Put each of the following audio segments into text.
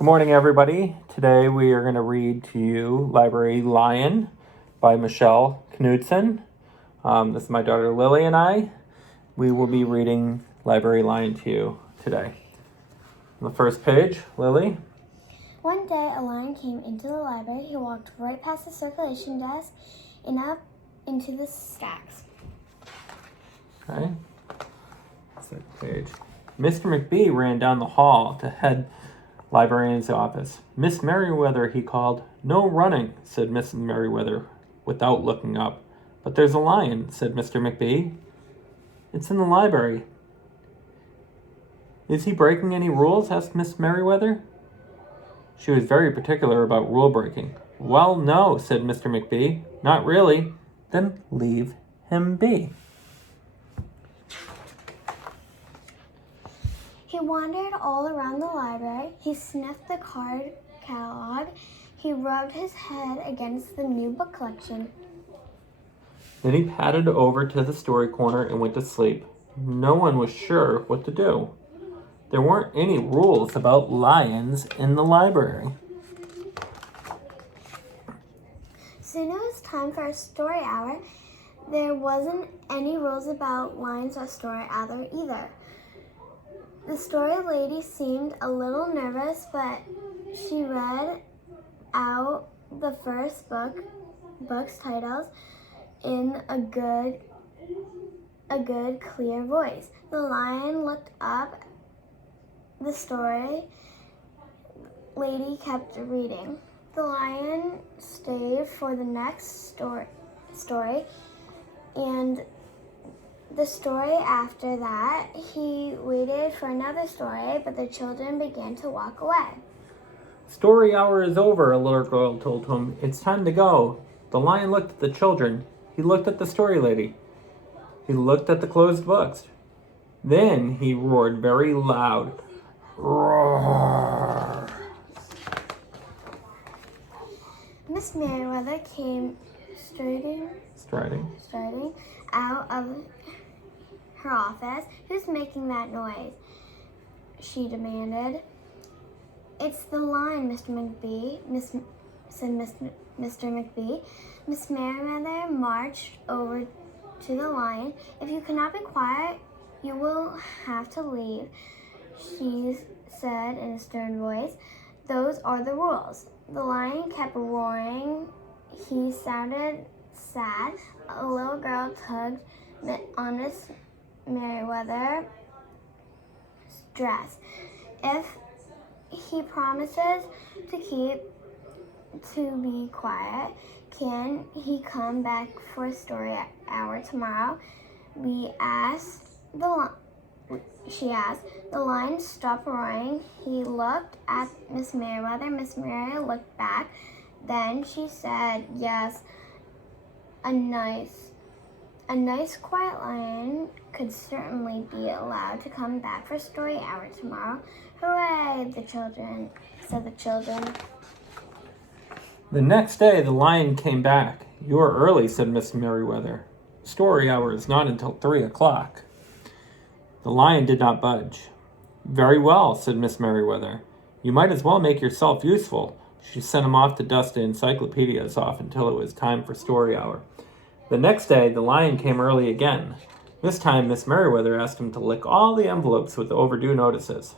Good morning, everybody. Today we are going to read to you Library Lion by Michelle Knudsen. This is my daughter Lily and I. We will be reading Library Lion to you today. On the first page, Lily. One day, a lion came into the library. He walked right past the circulation desk and up into the stacks. Okay. Second page. Mr. Mcbee ran down the hall to head librarian's office. Miss Merriweather, he called. No running, said Mrs. Merriweather without looking up. But there's a lion, said Mr. Mcbee. It's in the library. Is he breaking any rules? Asked Miss Merriweather. She was very particular about rule breaking. Well, no, said Mr. Mcbee. Not really. Then leave him be. He wandered all around the library. He sniffed the card catalog. He rubbed his head against the new book collection. Then he padded over to the story corner and went to sleep. No one was sure what to do. There weren't any rules about lions in the library. Soon it was time for a story hour. There wasn't any rules about lions or story hour either. The story lady seemed a little nervous, but she read out the first book's titles in a good clear voice. The lion looked up. The story lady kept reading. The lion stayed for the next story, and the story after that, he waited for another story, but the children began to walk away. Story hour is over, a little girl told him. It's time to go. The lion looked at the children. He looked at the story lady. He looked at the closed books. Then he roared very loud. Roar! Miss Merriweather came striding out of her office. Who's making that noise? She demanded. It's the lion, Mr. Mcbee, said Mr. Mcbee. Miss Merriweather marched over to the lion. If you cannot be quiet, you will have to leave, she said in a stern voice. Those are the rules. The lion kept roaring. He sounded sad. A little girl tugged on Miss Merriweather's dress. If he promises to be quiet, can he come back for a story hour tomorrow? She asked. The lion stopped roaring. He looked at Miss Merriweather. Miss Merriweather looked back. Then she said, yes, a nice quiet lion could certainly be allowed to come back for story hour tomorrow. Hooray, said the children. The next day, the lion came back. You are early, said Miss Merriweather. Story hour is not until 3 o'clock. The lion did not budge. Very well, said Miss Merriweather. You might as well make yourself useful. She sent him off to dust the encyclopedias off until it was time for story hour. The next day, the lion came early again. This time, Miss Merriweather asked him to lick all the envelopes with the overdue notices.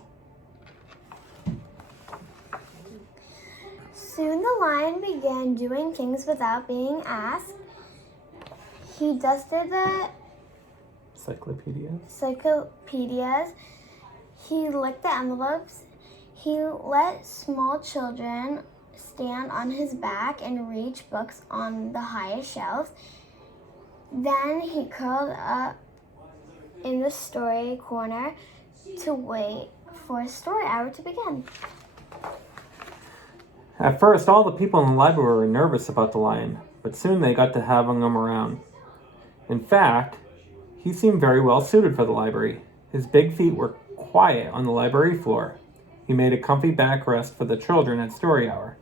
Soon the lion began doing things without being asked. He dusted the encyclopedias. He licked the envelopes. He let small children stand on his back and reach books on the highest shelves. Then he curled up in the story corner to wait for story hour to begin. At first, all the people in the library were nervous about the lion, but soon they got to having him around. In fact, he seemed very well suited for the library. His big feet were quiet on the library floor. He made a comfy backrest for the children at story hour,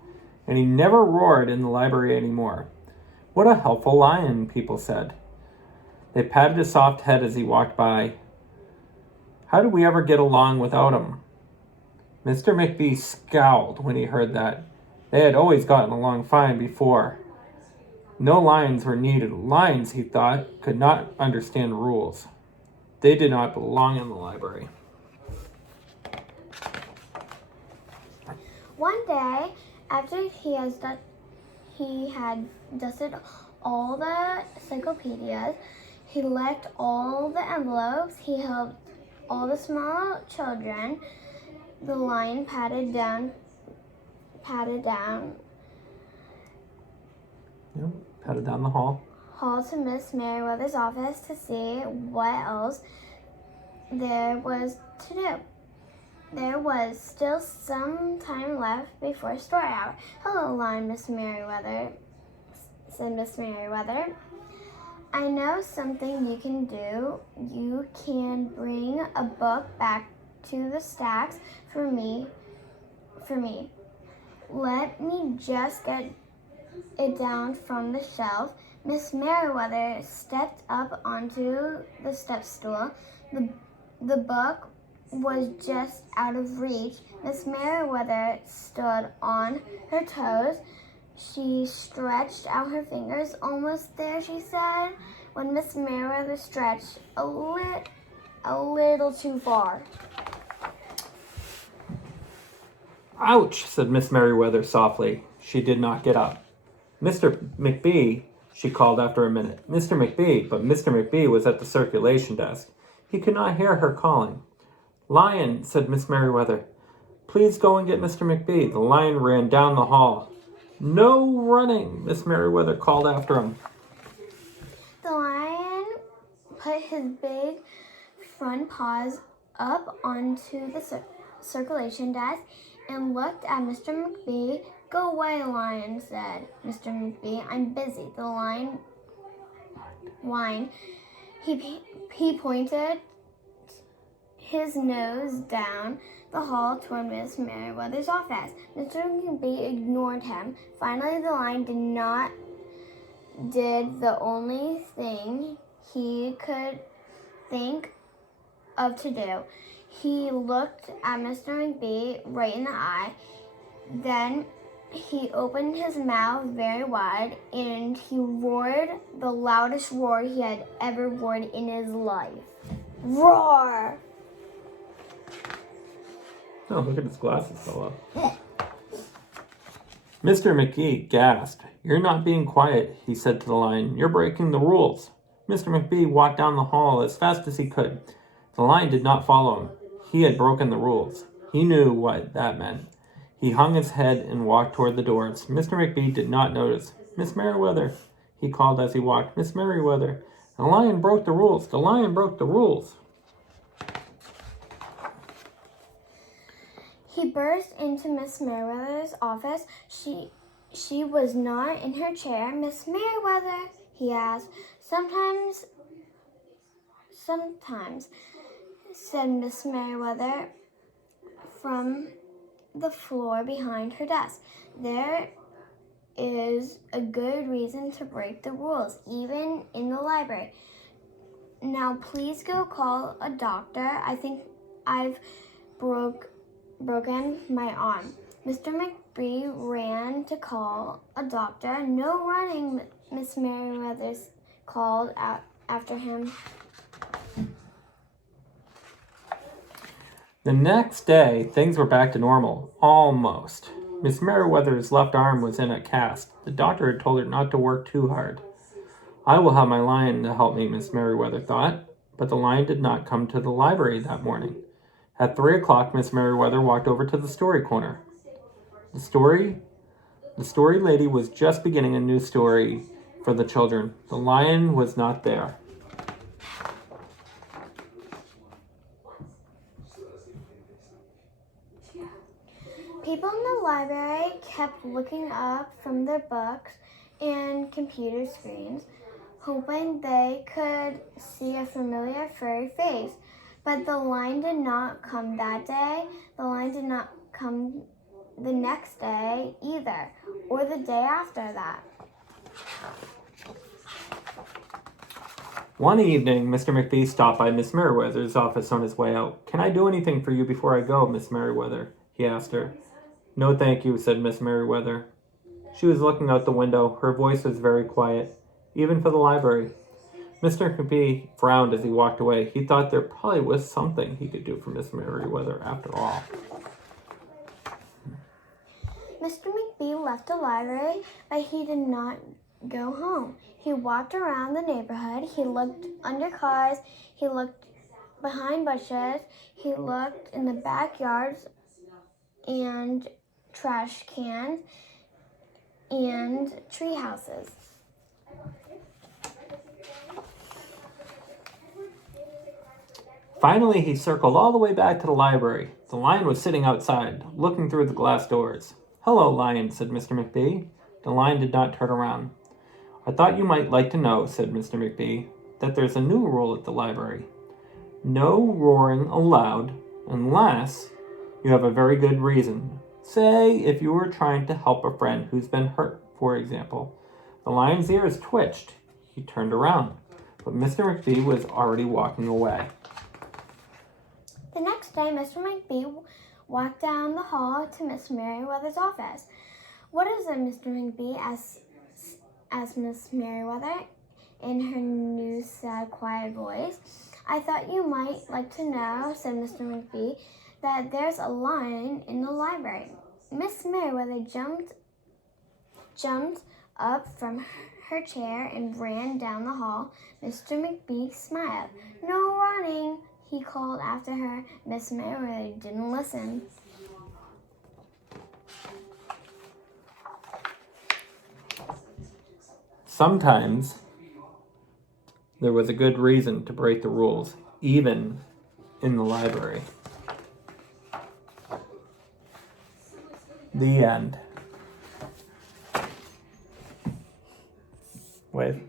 and he never roared in the library anymore. What a helpful lion, people said. They patted his soft head as he walked by. How did we ever get along without him? Mr. Mcbee scowled when he heard that. They had always gotten along fine before. No lions were needed. Lions, he thought, could not understand rules. They did not belong in the library. One day, after he had dusted all the encyclopedias, he licked all the envelopes, he helped all the small children. The lion patted down The hall to Miss Merriweather's office to see what else there was to do. There was still some time left before story hour. "Hello, Lion, Miss Merriweather," said Miss Merriweather. "I know something you can do. You can bring a book back to the stacks for me. Let me just get it down from the shelf." Miss Merriweather stepped up onto the step stool. The book was just out of reach. Miss Merriweather stood on her toes. She stretched out her fingers. "Almost there," she said, when Miss Merriweather stretched a little too far. "Ouch," said Miss Merriweather softly. She did not get up. "Mr. Mcbee," she called after a minute. "Mr. Mcbee," but Mr. Mcbee was at the circulation desk. He could not hear her calling. "Lion," said Miss Merriweather, "please go and get Mr. Mcbee." The lion ran down the hall. "No running," Miss Merriweather called after him. The lion put his big front paws up onto the circulation desk and looked at Mr. Mcbee. "Go away, Lion," said Mr. Mcbee. "I'm busy." The lion whined. He pointed his nose down the hall toward Miss Merriweather's office. Mr. Mcbee ignored him. Finally, the lion did the only thing he could think of to do. He looked at Mr. Mcbee right in the eye. Then he opened his mouth very wide and he roared the loudest roar he had ever roared in his life. Roar! Oh, look at his glasses fell off. Mr. Mcbee gasped. "You're not being quiet," he said to the lion. "You're breaking the rules." Mr. Mcbee walked down the hall as fast as he could. The lion did not follow him. He had broken the rules. He knew what that meant. He hung his head and walked toward the doors. Mr. Mcbee did not notice. "Miss Merriweather," he called as he walked. "Miss Merriweather, the lion broke the rules. The lion broke the rules." He burst into Miss Merriweather's office. She was not in her chair. "Miss Merriweather," he asked. Sometimes, said Miss Merriweather from the floor behind her desk. "There is a good reason to break the rules, even in the library. Now please go call a doctor. I think I've broken my arm." Mr. Mcbee ran to call a doctor. "No running," Miss Merriweather called out after him. The next day, things were back to normal. Almost. Miss Merriweather's left arm was in a cast. The doctor had told her not to work too hard. "I will have my lion to help me," Miss Merriweather thought. But the lion did not come to the library that morning. At 3 o'clock, Miss Merriweather walked over to the story corner. The story lady was just beginning a new story for the children. The lion was not there. People in the library kept looking up from their books and computer screens, hoping they could see a familiar furry face. But the lion did not come that day. The lion did not come the next day either, or the day after that. One evening, Mr. Mcbee stopped by Miss Merriweather's office on his way out. "Can I do anything for you before I go, Miss Merriweather?" he asked her. No, thank you, said Miss Merriweather. She was looking out the window. Her voice was very quiet, even for the library. Mr. Mcbee frowned as he walked away. He thought there probably was something he could do for Miss Merriweather after all. Mr. Mcbee left the library, but he did not go home. He walked around the neighborhood. He looked under cars. He looked behind bushes. He looked in the backyards and trash cans and tree houses. Finally, he circled all the way back to the library. The lion was sitting outside, looking through the glass doors. Hello, lion, said Mr. Mcbee. The lion did not turn around. I thought you might like to know, said Mr. Mcbee, that there's a new rule at the library. No roaring allowed unless you have a very good reason. Say, if you were trying to help a friend who's been hurt, for example. The lion's ears twitched. He turned around, but Mr. Mcbee was already walking away. The next day, Mr. Mcbee walked down the hall to Miss Merriweather's office. What is it, Mr. Mcbee? asked Miss Merriweather in her new, sad, quiet voice. I thought you might like to know, said Mr. Mcbee, that there's a lion in the library. Miss Merriweather jumped up from her chair and ran down the hall. Mr. Mcbee smiled. No running, he called after her. Miss Merriweather didn't listen. Sometimes there was a good reason to break the rules, even in the library. The end. Wave.